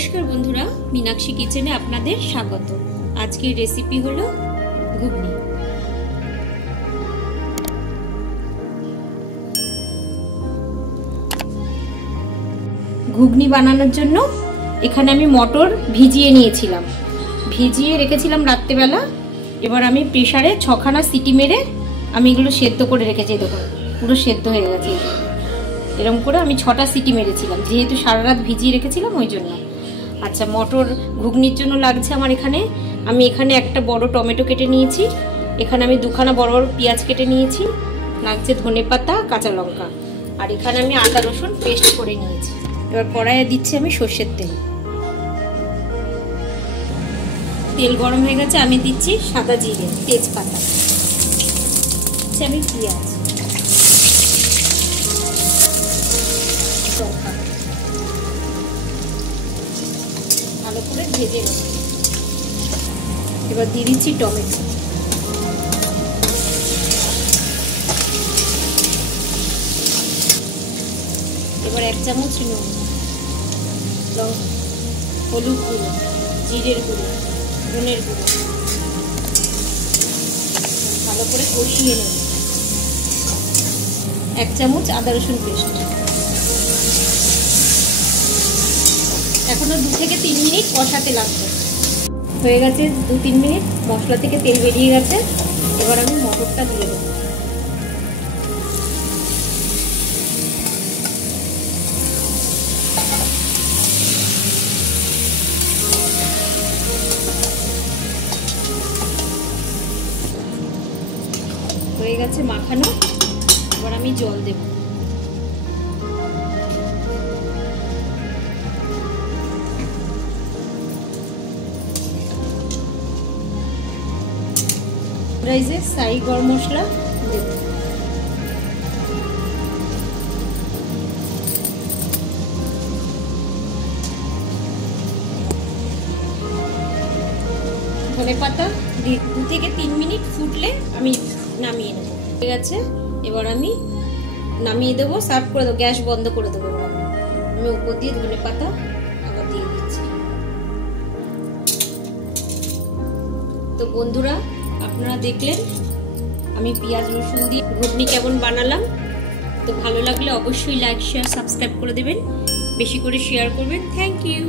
নমস্কার বন্ধুরা, মীনাক্ষী কিচেনে আপনাদের স্বাগত। আজকের রেসিপি হলো ঘুগনি। ঘুগনি বানানোর জন্য এখানে আমি মটর ভিজিয়ে নিয়েছিলাম, ভিজিয়ে রেখেছিলাম রাত্রেবেলা। এবার আমি প্রেসারে 6খানা সিটি মেরে আমি এগুলো সেদ্ধ করে রেখেছি। দেখুন পুরো সেদ্ধ হয়ে গেছে। এরকম করে আমি 6টা সিটি মেরেছিলাম, যেহেতু সারা রাত ভিজিয়ে রেখেছিলাম ওই জন্য। আচ্ছা, মটর ঘুগনির জন্য লাগছে আমার আমি এখানে একটা বড় টমেটো কেটে নিয়েছি, এখানে আমি 2খানা বড় বড় পেঁয়াজ কেটে নিয়েছি, লাগছে ধনেপাতা, কাঁচা লঙ্কা, আর এখানে আমি আদা রসুন পেস্ট করে নিয়েছি। এবার কড়াইয়ে দিচ্ছি আমি সর্ষের তেল। তেল গরম হয়ে গেছে, আমি দিচ্ছি সাদা জিরে, তেজপাতা, আমি পেঁয়াজ, ভালো করে ভেজে নেব। এবার দিয়ে দিচ্ছি টমেটো, এবার 1 চামচ নুন, হলুদ গুঁড়ো, জিরের গুঁড়ো, ধনের গুঁড়ো, ভালো করে কষিয়ে নেব। 1 চামচ আদা রসুন পেস্ট। এখনো 2 থেকে 3 মিনিট কষাতে লাগবে। হয়ে গেছে 2-3 মিনিট, মশলা থেকে তেল বেরিয়ে গেছে। এবার আমি মটরটা দিয়ে দেবো। হয়ে গেছে মাখানো, এবার আমি জল দেব। রাইসে সাই গরম মশলা দেব। ধনেপাতা 2 থেকে 3 মিনিট ফুটলে আমি নামিয়ে নেব। ঠিক আছে, এবার আমি নামিয়ে দেবো, সার্ভ করে দেবো, গ্যাস বন্ধ করে দেবো। আমি উপর দিয়ে ধনেপাতা আবার দিয়ে দিচ্ছি। তো বন্ধুরা, আপনারা দেখলেন আমি পেঁয়াজ রসুন দিয়ে ঘুগনি কেমন বানালাম। তো ভালো লাগলে অবশ্যই লাইক শেয়ার সাবস্ক্রাইব করে দেবেন, বেশি করে শেয়ার করবেন। Thank you.